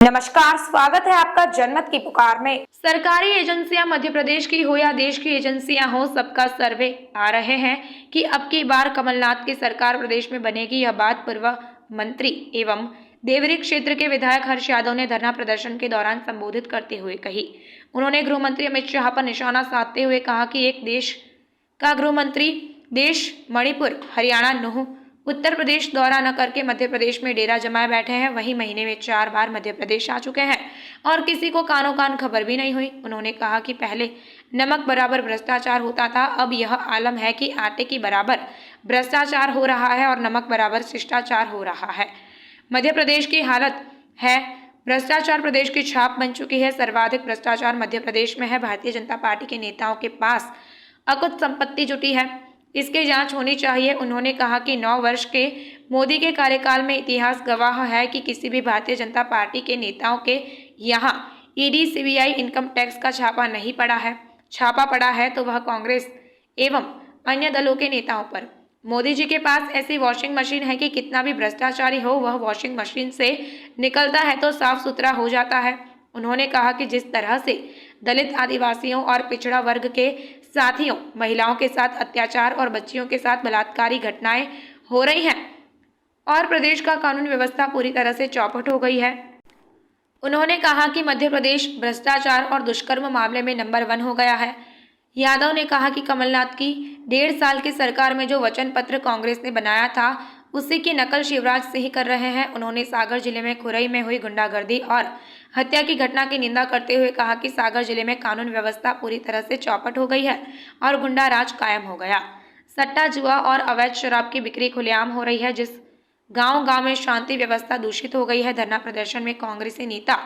नमस्कार, स्वागत है आपका जनमत की पुकार में। सरकारी एजेंसियां मध्य प्रदेश की हो या देश की एजेंसियां हो, सबका सर्वे आ रहे हैं कि अब की बार कमलनाथ की सरकार प्रदेश में बनेगी। यह बात पूर्व मंत्री एवं देवरी क्षेत्र के विधायक हर्ष यादव ने धरना प्रदर्शन के दौरान संबोधित करते हुए कही। उन्होंने गृह मंत्री अमित शाह पर निशाना साधते हुए कहा कि एक देश का गृह मंत्री देश मणिपुर, हरियाणा, नूह, उत्तर प्रदेश दौरा न करके मध्य प्रदेश में डेरा जमाए बैठे हैं। वहीं महीने में 4 बार मध्य प्रदेश आ चुके हैं और किसी को कानो कान खबर भी नहीं हुई। उन्होंने कहा कि पहले नमक बराबर भ्रष्टाचार होता था, अब यह आलम है कि आटे की बराबर भ्रष्टाचार हो रहा है और नमक बराबर शिष्टाचार हो रहा है। मध्य प्रदेश की हालत है, भ्रष्टाचार प्रदेश की छाप बन चुकी है। सर्वाधिक भ्रष्टाचार मध्य प्रदेश में है। भारतीय जनता पार्टी के नेताओं के पास अकुत संपत्ति जुटी है, इसकी जांच होनी चाहिए। उन्होंने कहा कि 9 वर्ष के मोदी के कार्यकाल में इतिहास गवाह है कि किसी भी भारतीय जनता पार्टी के नेताओं के यहाँ ईडी, सीबीआई, इनकम टैक्स का छापा नहीं पड़ा है। छापा पड़ा है तो वह कांग्रेस एवं अन्य दलों के नेताओं पर। मोदी जी के पास ऐसी वॉशिंग मशीन है कि कितना भी भ्रष्टाचारी हो, वह वॉशिंग मशीन से निकलता है तो साफ सुथरा हो जाता है। उन्होंने कहा कि जिस तरह से दलित, आदिवासियों और पिछड़ा वर्ग के साथियों, महिलाओं के साथ अत्याचार और बच्चियों के साथ बलात्कारी घटनाएं हो रही हैं और प्रदेश का कानून व्यवस्था पूरी तरह से चौपट हो गई है। उन्होंने कहा कि मध्य प्रदेश भ्रष्टाचार और दुष्कर्म मामले में नंबर 1 हो गया है। यादव ने कहा कि कमलनाथ की 1.5 साल की सरकार में जो वचन पत्र कांग्रेस ने बनाया था, उसी की नकल शिवराज सिंह कर रहे हैं। उन्होंने सागर जिले में खुरई में हुई गुंडागर्दी और हत्या की घटना की निंदा करते हुए कहा कि सागर जिले में कानून व्यवस्था पूरी तरह से चौपट हो गई है और गुंडा राज कायम हो गया। सट्टा, जुआ और अवैध शराब की बिक्री खुलेआम हो रही है, जिस गांव-गांव में शांति व्यवस्था दूषित हो गई है। धरना प्रदर्शन में कांग्रेसी नेता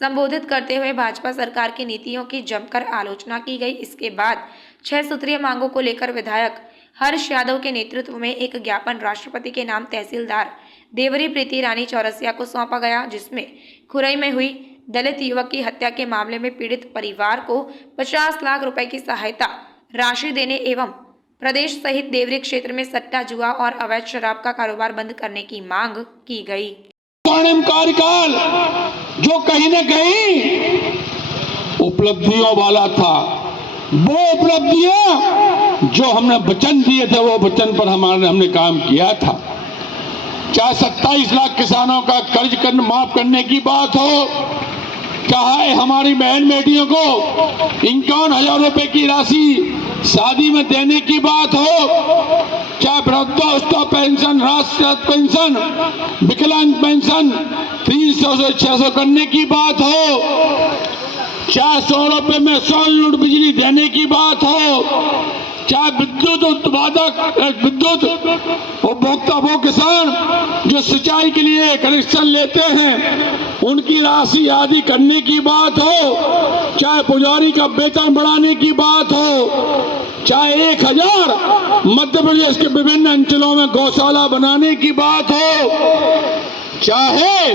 संबोधित करते हुए भाजपा सरकार की नीतियों की जमकर आलोचना की गई। इसके बाद 6 सूत्रीय मांगों को लेकर विधायक हर्ष यादव के नेतृत्व में एक ज्ञापन राष्ट्रपति के नाम तहसीलदार देवरी प्रीति रानी चौरसिया को सौंपा गया, जिसमें खुरई में हुई दलित युवक की हत्या के मामले में पीड़ित परिवार को 50 लाख रुपए की सहायता राशि देने एवं प्रदेश सहित देवरी क्षेत्र में सट्टा, जुआ और अवैध शराब का कारोबार बंद करने की मांग की गई। स्वर्णिम कार्यकाल जो कहीं न कहीं उपलब्धियों वाला था, वो उपलब्धियां जो हमने वचन दिए थे, वो वचन पर हमने काम किया था। चाहे 27 लाख किसानों का कर्ज माफ करने की बात हो, चाहे हमारी बहन बेटियों को 51,000 रुपए की राशि शादी में देने की बात हो, चाहे वृद्धावस्था पेंशन, राष्ट्रीय पेंशन, विकलांग पेंशन 300 से 600 करने की बात हो, चाहे 100 रुपए में 100 यूनिट बिजली देने की बात हो, चाहे विद्युत उत्पादक, विद्युत उपभोक्ता, वो किसान जो सिंचाई के लिए कनेक्शन लेते हैं, उनकी राशि आदि करने की बात हो, चाहे पुजारी का वेतन बढ़ाने की बात हो, चाहे 1000 मध्य प्रदेश के विभिन्न अंचलों में गौशाला बनाने की बात हो, चाहे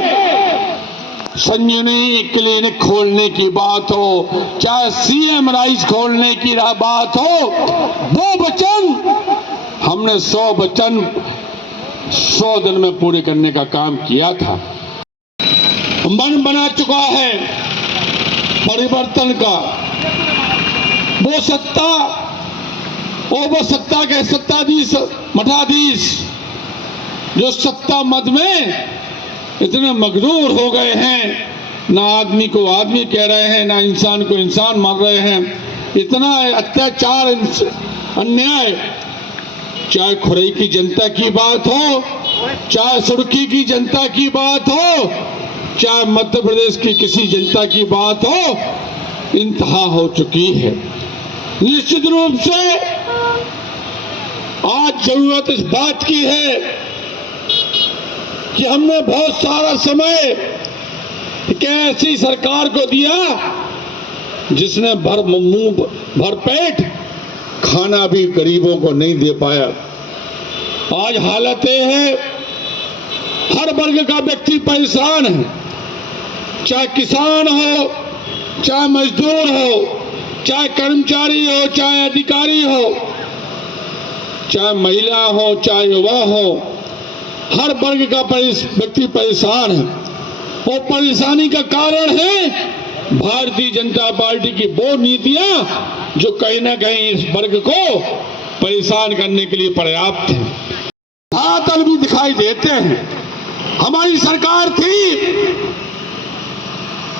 संजीवनी क्लिनिक खोलने की बात हो, चाहे सीएम राइस खोलने की बात हो, वो वचन हमने 100 वचन 100 दिन में पूरे करने का काम किया था। मन बना चुका है परिवर्तन का। वो सत्ता के सत्ताधीश, मठाधीश जो सत्ता मद में इतने मगरूर हो गए हैं, ना आदमी को आदमी कह रहे हैं, ना इंसान को इंसान मान रहे हैं। इतना अत्याचार, अन्याय, चाहे खुरई की जनता की बात हो, चाहे सुर्खी की जनता की बात हो, चाहे मध्य प्रदेश की किसी जनता की बात हो, इंतहा हो चुकी है। निश्चित रूप से आज जरूरत इस बात की है कि हमने बहुत सारा समय एक ऐसी सरकार को दिया जिसने भर पेट खाना भी गरीबों को नहीं दे पाया। आज हालत ये है, हर वर्ग का व्यक्ति परेशान है, चाहे किसान हो, चाहे मजदूर हो, चाहे कर्मचारी हो, चाहे अधिकारी हो, चाहे महिला हो, चाहे युवा हो, हर वर्ग का व्यक्ति परेशान है। और परेशानी का कारण है भारतीय जनता पार्टी की वो नीतियां जो कहीं ना कहीं इस वर्ग को परेशान करने के लिए पर्याप्त है। बादल भी दिखाई देते हैं। हमारी सरकार थी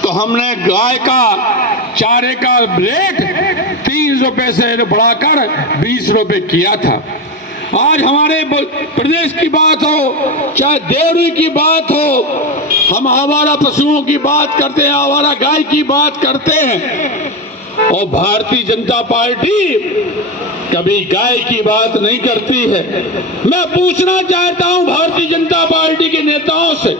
तो हमने गाय का चारे का रेट 3 रुपए से बढ़ाकर 20 रुपए किया था। आज हमारे प्रदेश की बात हो चाहे डेयरी की बात हो, हम आवारा पशुओं की बात करते हैं, आवारा गाय की बात करते हैं, और भारतीय जनता पार्टी कभी गाय की बात नहीं करती है। मैं पूछना चाहता हूं भारतीय जनता पार्टी के नेताओं से,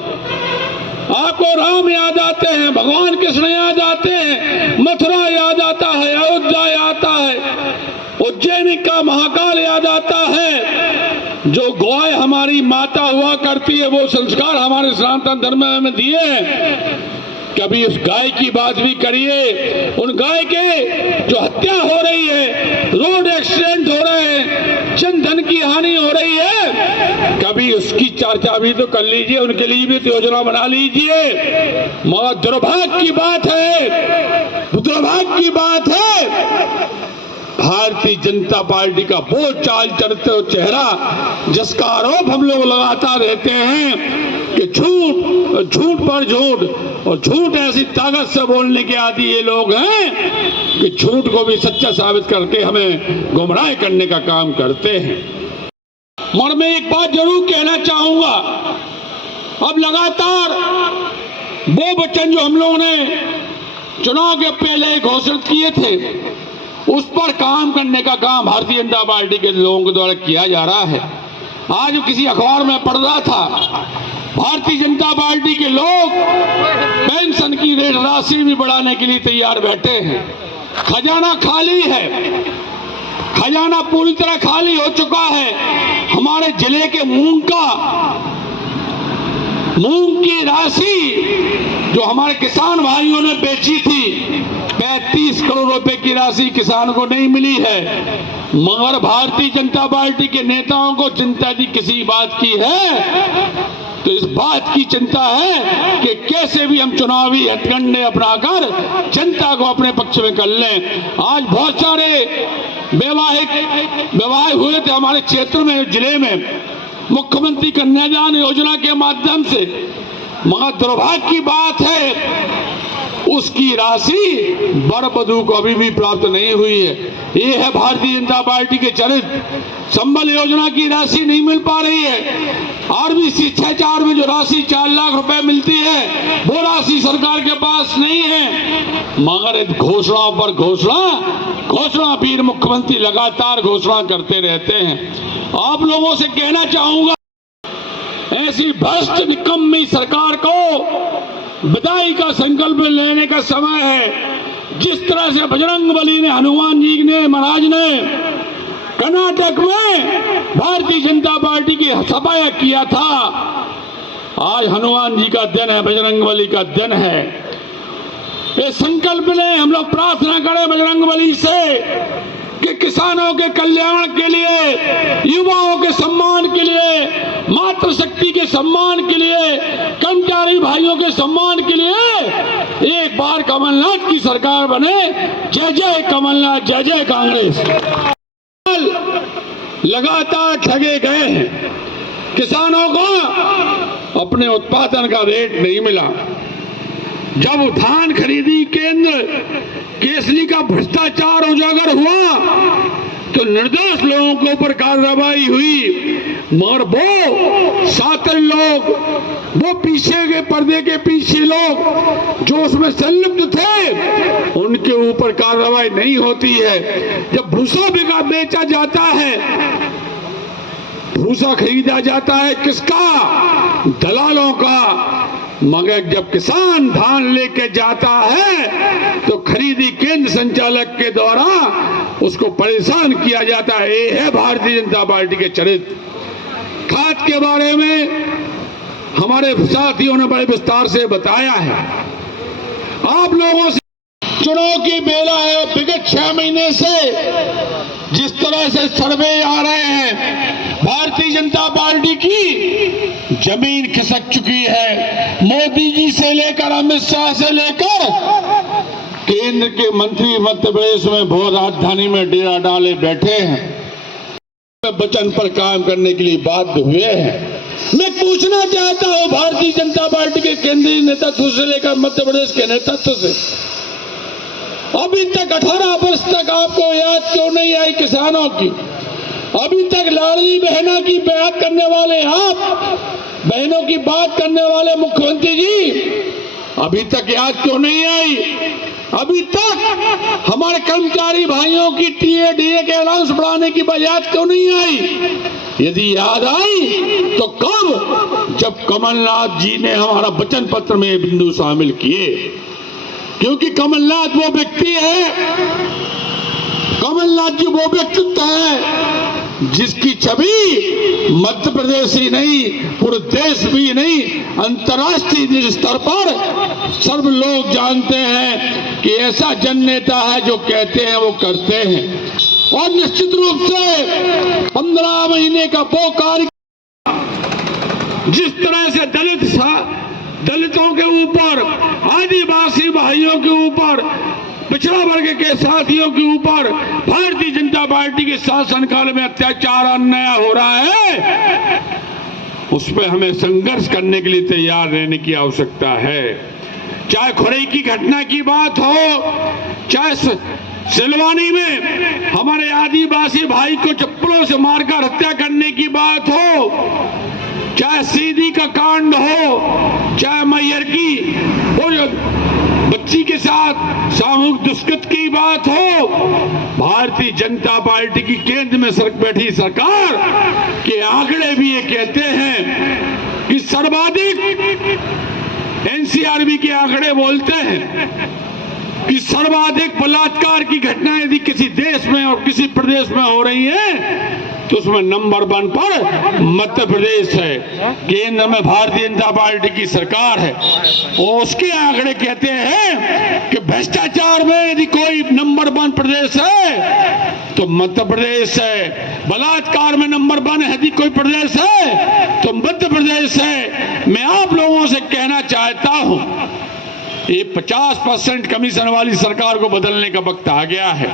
आपको राम याद आते हैं, भगवान कृष्ण याद आते हैं, मथुरा याद आता है, अयोध्या याद आता है, उज्जैन का महाकाल याद आता है। जो गाय हमारी माता हुआ करती है वो संस्कार हमारे सनातन धर्म में दिए हैं। कभी उस गाय की बात भी करिए। उन गाय के जो हत्या हो रही है, रोड एक्सीडेंट हो रहे हैं, जन धन की हानि हो रही है, कभी उसकी चर्चा भी तो कर लीजिए, उनके लिए भी तो योजना बना लीजिए। मगर दुर्भाग्य की बात है, दुर्भाग्य की बात है भारतीय जनता पार्टी का वो चाल चलते चेहरा जिसका आरोप हम लोग लगाता रहते हैं कि झूठ पर झूठ, और झूठ ऐसी ताकत से बोलने के आदि ये लोग हैं कि झूठ को भी सच्चा साबित करके हमें गुमराह करने का काम करते हैं। और मैं एक बात जरूर कहना चाहूंगा, अब लगातार वो वचन जो हम लोगों ने चुनाव के पहले घोषित किए थे उस पर काम करने का काम भारतीय जनता पार्टी के लोगों के द्वारा किया जा रहा है। आज किसी अखबार में पढ़ रहा था, भारतीय जनता पार्टी के लोग पेंशन की राशि भी बढ़ाने के लिए तैयार बैठे हैं। खजाना खाली है, खजाना पूरी तरह खाली हो चुका है। हमारे जिले के मूंग की राशि जो हमारे किसान भाइयों ने बेची थी, 35 करोड़ रुपए की राशि किसान को नहीं मिली है। मगर भारतीय जनता पार्टी के नेताओं को चिंता यदि किसी बात की है तो इस बात की चिंता है कि कैसे भी हम चुनावी हथकंडे अपनाकर जनता को अपने पक्ष में कर लें। आज बहुत सारे विवाह हुए थे हमारे क्षेत्र में, जिले में, मुख्यमंत्री कन्यादान योजना के माध्यम से, मगर दुर्भाग्य की बात है उसकी राशि वर वधू को अभी भी प्राप्त नहीं हुई है। ये है भारतीय जनता पार्टी के चरित्र। संबल योजना की राशि नहीं मिल पा रही है। आरबीसी 6-4 में जो राशि 4 लाख रुपए मिलती है वो राशि सरकार के पास नहीं है। मगर घोषणाओं पर घोषणा वीर मुख्यमंत्री लगातार घोषणा करते रहते हैं। आप लोगों से कहना चाहूंगा, ऐसी भ्रष्ट निकम्मी सरकार को विदाई का संकल्प लेने का समय है। जिस तरह से बजरंगबली ने, हनुमान जी ने, महाराज ने कर्नाटक में भारतीय जनता पार्टी की सफाया किया था, आज हनुमान जी का दिन है, बजरंगबली का दिन है। ये संकल्प लें, हम लोग प्रार्थना करें बजरंगबली से कि किसानों के कल्याण के लिए, युवाओं के सम्मान के लिए, मातृशक्ति के सम्मान के लिए, कर्मचारी भाइयों के सम्मान के लिए एक बार कमलनाथ की सरकार बने। जय जय कमलनाथ, जय जय कांग्रेस। लगातार ठगे गए हैं, किसानों को अपने उत्पादन का रेट नहीं मिला। जब धान खरीदी केंद्र केसरी का भ्रष्टाचार उजागर हुआ तो निर्दोष लोगों के ऊपर कार्रवाई हुई, मगर वो सातल लोग, वो पीछे के पर्दे के पीछे लोग जो उसमें संलिप्त थे उनके ऊपर कार्रवाई नहीं होती है। जब भूसा बेचा जाता है, भूसा खरीदा जाता है किसका? दलालों का। मगर जब किसान धान लेके जाता है तो खरीदी केंद्र संचालक के द्वारा उसको परेशान किया जाता है। ये है भारतीय जनता पार्टी के चरित्र। खाद के बारे में हमारे साथियों ने बड़े विस्तार से बताया है। आप लोगों से चुनाव की बेला है, विगत 6 महीने से जिस तरह से सर्वे आ रहे हैं, भारतीय जनता पार्टी की जमीन खिसक चुकी है। मोदी जी से लेकर अमित शाह से लेकर केंद्र के मंत्री मध्य प्रदेश में भोर राजधानी में डेरा डाले बैठे हैं, वचन पर काम करने के लिए बाध्य हुए हैं। मैं पूछना चाहता हूं भारतीय जनता पार्टी के केंद्रीय नेतृत्व से लेकर मध्य प्रदेश के नेतृत्व से, अभी तक 18 वर्ष तक आपको याद क्यों नहीं आई किसानों की? अभी तक लाडली बहना की बात करने वाले आप, बहनों की बात करने वाले मुख्यमंत्री जी, अभी तक याद क्यों नहीं आई? अभी तक हमारे कर्मचारी भाइयों की टीए डीए के अलाउंस बढ़ाने की बात याद क्यों नहीं आई? यदि याद आई तो कब? जब कमलनाथ जी ने हमारा वचन पत्र में बिंदु शामिल किए। क्योंकि कमलनाथ वो व्यक्ति है, कमलनाथ जी वो व्यक्तित्व है जिसकी छवि मध्य प्रदेश ही नहीं, पूरे देश भी नहीं, अंतर्राष्ट्रीय स्तर पर सर्व लोग जानते हैं कि ऐसा जन नेता है जो कहते हैं वो करते हैं। और निश्चित रूप से 15 महीने का वो कार्य, जिस तरह से दलितों के ऊपर, आदिवासी भाइयों के ऊपर, पिछड़ा वर्ग के साथियों के ऊपर भारतीय जनता पार्टी के शासनकाल में अत्याचार अन्याय हो रहा है, उस पर हमें संघर्ष करने के लिए तैयार रहने की आवश्यकता है। चाहे खुरई की घटना की बात हो, चाहे सिलवानी में हमारे आदिवासी भाई को चप्पलों से मारकर हत्या करने की बात हो, चाहे सीधी का कांड हो, चाहे मैयर की बच्ची के साथ सामूहिक दुष्कृत की बात हो, भारतीय जनता पार्टी की केंद्र में बैठी सरकार के आंकड़े भी ये कहते हैं कि सर्वाधिक, एनसीआरबी के आंकड़े बोलते हैं कि सर्वाधिक बलात्कार की घटनाएं यदि किसी देश में और किसी प्रदेश में हो रही हैं तो उसमें नंबर 1 पर मध्य प्रदेश है। केंद्र में भारतीय जनता पार्टी की सरकार है और उसके आंकड़े कहते हैं कि भ्रष्टाचार में यदि कोई नंबर 1 प्रदेश है तो मध्य प्रदेश है, बलात्कार में नंबर 1 यदि कोई प्रदेश है तो मध्य प्रदेश है। मैं आप लोगों से कहना चाहता हूं, ये 50% कमीशन वाली सरकार को बदलने का वक्त आ गया है।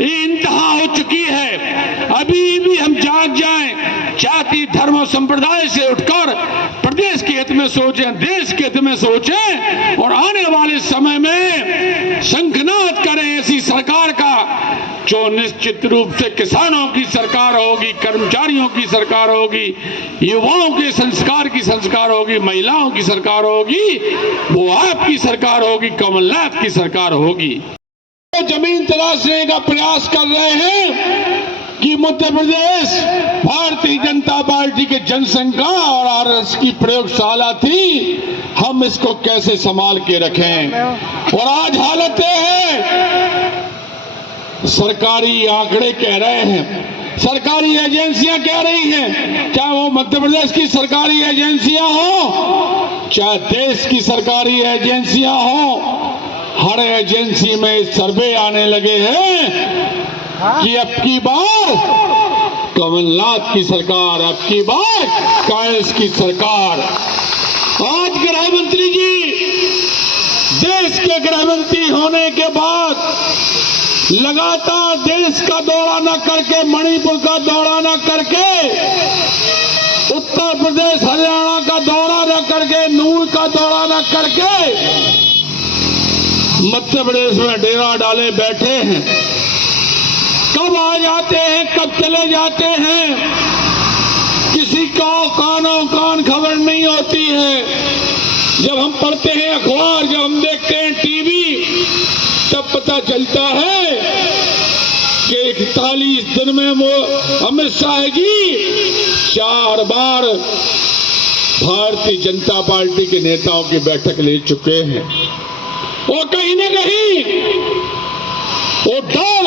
ये इंतहा हो चुकी है। अभी भी हम जाग जाएं, जाति धर्म और संप्रदाय से उठकर प्रदेश के हित में सोचें, देश के हित में सोचें और आने वाले समय में शंखनाद करें ऐसी सरकार का जो निश्चित रूप से किसानों की सरकार होगी, कर्मचारियों की सरकार होगी, युवाओं के संस्कार की सरकार होगी, महिलाओं की सरकार होगी, वो आपकी सरकार होगी, कमलनाथ की सरकार होगी। जमीन तलाशने का प्रयास कर रहे हैं कि मध्य प्रदेश भारतीय जनता पार्टी के जनसंघ का और आरएस की प्रयोगशाला थी, हम इसको कैसे संभाल के रखें। और आज हालत है, सरकारी आंकड़े कह रहे हैं, सरकारी एजेंसियां कह रही हैं, चाहे वो मध्य प्रदेश की सरकारी एजेंसियां हो, चाहे देश की सरकारी एजेंसियां हो, हर एजेंसी में सर्वे आने लगे हैं कि अब की बार कमलनाथ की सरकार, अब की बार कांग्रेस की सरकार। आज गृह मंत्री जी, देश के गृह मंत्री होने के बाद लगातार देश का दौरा न करके, मणिपुर का दौरा न करके, उत्तर प्रदेश हरियाणा का दौरा न करके, नूर का दौरा न करके मध्य प्रदेश में डेरा डाले बैठे हैं। कब आ जाते हैं, कब चले जाते हैं, किसी को कानों कान खबर नहीं होती है। जब हम पढ़ते हैं अखबार, जब हम देखते हैं टीवी, तब पता चलता है कि 41 दिन में वो अमित शाह जी 4 बार भारतीय जनता पार्टी के नेताओं की बैठक ले चुके हैं। और कहीं न कहीं वो डर,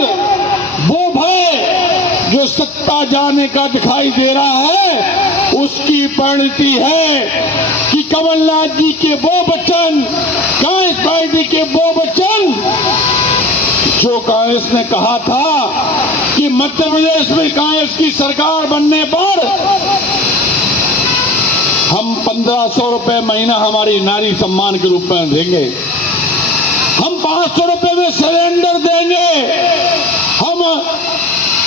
वो भय जो सत्ता जाने का दिखाई दे रहा है, उसकी परिणति है कि कमलनाथ जी के वो वचन, कांग्रेस पार्टी के वो वचन जो कांग्रेस ने कहा था कि मध्य प्रदेश में कांग्रेस की सरकार बनने पर हम 1500 रुपए महीना हमारी नारी सम्मान के रूप में देंगे, हम 500 रुपए में सिलेंडर देंगे, हम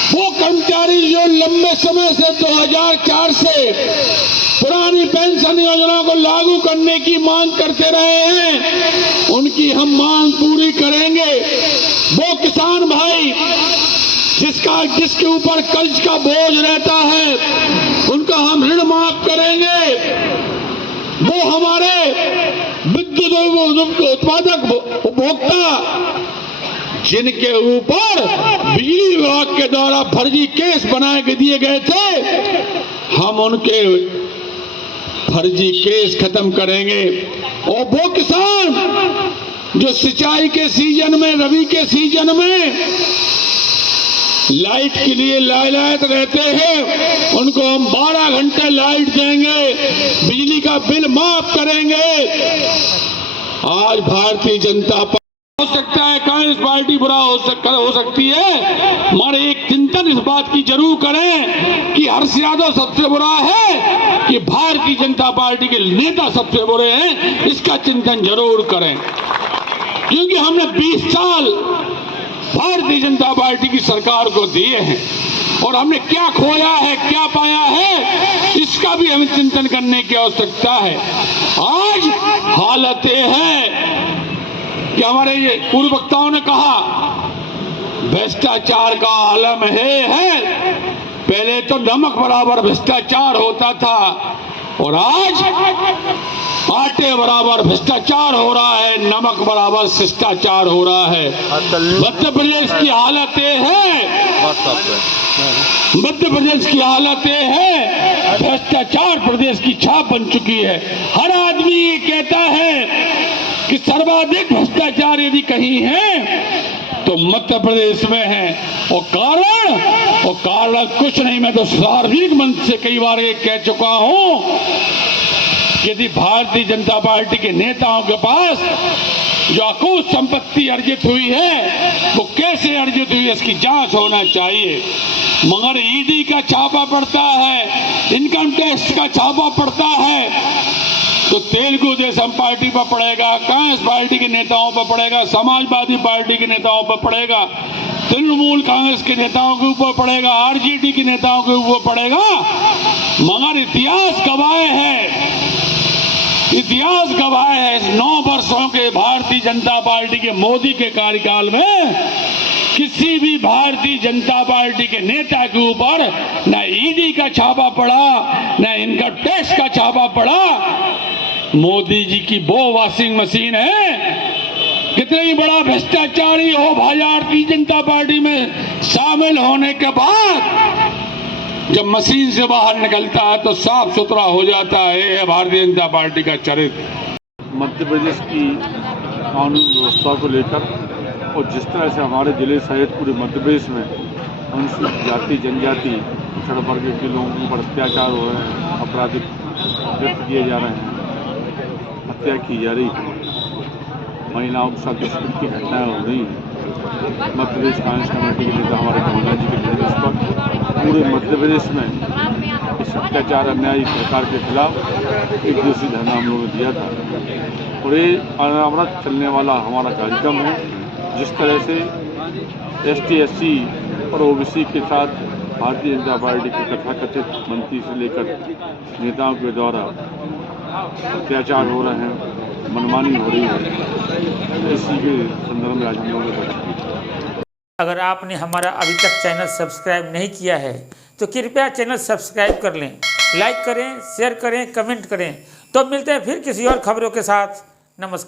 वो कर्मचारी जो लंबे समय से 2004 से पुरानी पेंशन योजना को लागू करने की मांग करते रहे हैं, उनकी हम मांग पूरी करेंगे। वो किसान भाई जिसके ऊपर कर्ज का बोझ रहता है, उनका हम ऋण माफ करेंगे। वो हमारे विद्युत उत्पादक उपभोक्ता जिनके ऊपर बिजली विभाग के द्वारा फर्जी केस बनाए के दिए गए थे, हम उनके फर्जी केस खत्म करेंगे। और वो किसान जो सिंचाई के सीजन में, रबी के सीजन में लाइट के लिए लालायत रहते हैं, उनको हम 12 घंटे लाइट देंगे, बिजली का बिल माफ करेंगे। आज भारतीय जनता पार्टी हो सकता है कांग्रेस पार्टी बुरा हो सकती है, मगर एक चिंतन इस बात की जरूर करें कि हर्ष यादव सबसे बुरा है कि भारतीय जनता पार्टी के नेता सबसे बुरे हैं, इसका चिंतन जरूर करें। क्योंकि हमने 20 साल भारतीय जनता पार्टी की सरकार को दिए हैं और हमने क्या खोया है, क्या पाया है, इसका भी हमें चिंतन करने की आवश्यकता है। आज हालत यह है कि हमारे ये पूर्व वक्ताओं ने कहा भ्रष्टाचार का आलम है। पहले तो नमक बराबर भ्रष्टाचार होता था और आज आटे बराबर भ्रष्टाचार हो रहा है, नमक बराबर शिष्टाचार हो रहा है। मध्य प्रदेश की हालत ये है, मध्य प्रदेश की हालत ये है, भ्रष्टाचार प्रदेश की छाप बन चुकी है। हर आदमी ये कहता है कि सर्वाधिक भ्रष्टाचार यदि कहीं है तो मध्य प्रदेश में है। और कारण कुछ नहीं, मैं तो सार्वजनिक मंच से कई बार ये कह चुका हूं, यदि भारतीय जनता पार्टी के नेताओं के पास जो अकूत संपत्ति अर्जित हुई है वो कैसे अर्जित हुई है, इसकी जांच होना चाहिए। मगर ईडी का छापा पड़ता है, इनकम टैक्स का छापा पड़ता है, तो तेलुगु देशम पार्टी पर पड़ेगा, कांग्रेस पार्टी के नेताओं पर पड़ेगा, समाजवादी पार्टी के नेताओं पर पड़ेगा, तृणमूल कांग्रेस के नेताओं के ऊपर पड़ेगा, आरजेडी के नेताओं के ऊपर पड़ेगा। मगर इतिहास गवाह है 9 वर्षों के भारतीय जनता पार्टी के मोदी के कार्यकाल में किसी भी भारतीय जनता पार्टी के नेता के ऊपर न ईडी का छापा पड़ा, न इनकम टैक्स का छापा पड़ा। मोदी जी की वो वॉशिंग मशीन है, कितने ही बड़ा भ्रष्टाचारी हो भारतीय जनता पार्टी में शामिल होने के बाद जब मशीन से बाहर निकलता है तो साफ सुथरा हो जाता है। ये है भारतीय जनता पार्टी का चरित्र। मध्य प्रदेश की कानून व्यवस्था को लेकर और जिस तरह से हमारे जिले सहित पूरे मध्य प्रदेश में अनुसूचित जाति, जनजाति, पिछड़ा वर्ग के लोगों पर अत्याचार हो रहे हैं, आपराधिक कृत्य किए जा रहे हैं, हत्या की जा रही है, महिलाओं के साथ दुष्कृत्य की घटनाएं हो रही हैं। मध्य प्रदेश कांग्रेस कमेटी के नेता हमारे कमलनाथ जी के निर्देश पर पूरे मध्य प्रदेश में इस अत्याचार अन्यायी सरकार के खिलाफ एक दिवसीय धरना हम लोगों ने दिया था और ये अनवरत चलने वाला हमारा कार्यक्रम है। जिस तरह से ST, SC और OBC के साथ भारतीय जनता पार्टी के तथाकथित मंत्री से लेकर नेताओं के द्वारा अत्याचार हो रहे हैं, मनमानी हो रही है, इसी के संदर्भ में आज हम लोगों ने अगर आपने हमारा अभी तक चैनल सब्सक्राइब नहीं किया है तो कृपया चैनल सब्सक्राइब कर लें, लाइक करें, शेयर करें, कमेंट करें। तो मिलते हैं फिर किसी और खबरों के साथ। नमस्कार।